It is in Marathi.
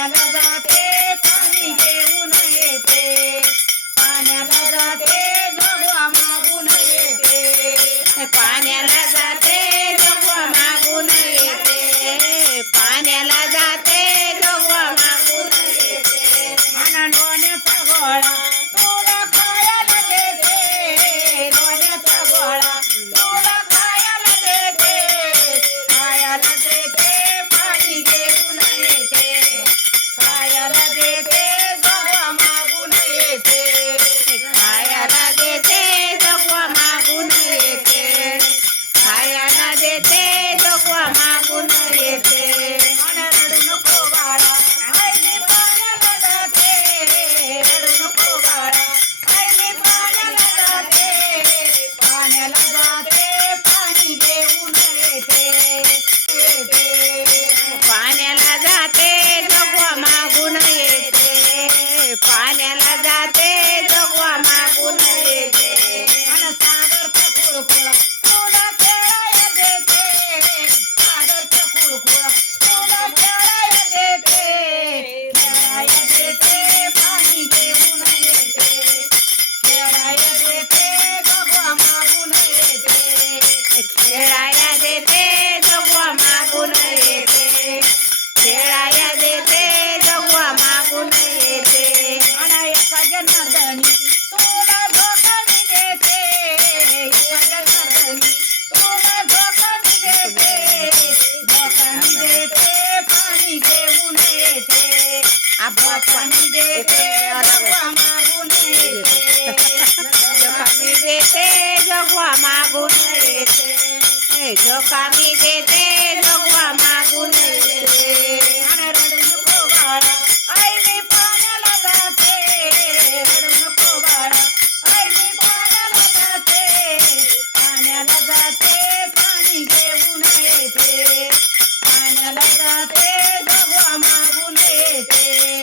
पाण्याला जाते पाणी घेऊन येते, पाण्याला जाते जोगवा मागून येते, पाण्याला जाते जोगवा मागून येते, पाण्याला जाते जोगवा मागून येते. आणि लोण्याचा गोळा तुला खायला देते, लोण्याचा गोळा तुला खायला देते, खायला देते पाणी घेऊन येते, खायला देते जोगवा मागून येते, खायला देते जोगवा मागून येते, खायला देते जोगवा मागून येते. आणि रडू नको बाळा आई मी पाण्याला जाते, रडू नको बाळा आई मी पाण्याला जाते, पाण्याला जाते पाणी घेऊन येते, पाण्याला जाते जोगवा मागून येते, पाण्याला जाते जोगवा मागून येते. आणि सागरचा खुळखुळा तुला खेळायला देते, सागरचा खुळखुळा तुला खेळायला देते, खेळायला देते पाणी घेऊन येते, खेळायला देते जोगवा मागून येते, खेळाया देते जोगवा मागून येते, खेळाया देते जोगवा मागून येते. आणि एका जनार्दनी तुला धोकानी देते, एका जनार्दनी तुला धोकानी देते, धोकानी देते पाणी घेऊन येते, आपापणी देते जोगवा मागून येते, जोखामी देते जोगवा मागून येते, जोखामी देते जोगवा मागून येते. आणि रडू नको बाळा आई मी पाण्याला जाते, रडू नको बाळा आई मी पाण्याला जाते, पाण्याला जाते पाणी घेऊन येते, पाण्याला जाते जोगवा मागून येते.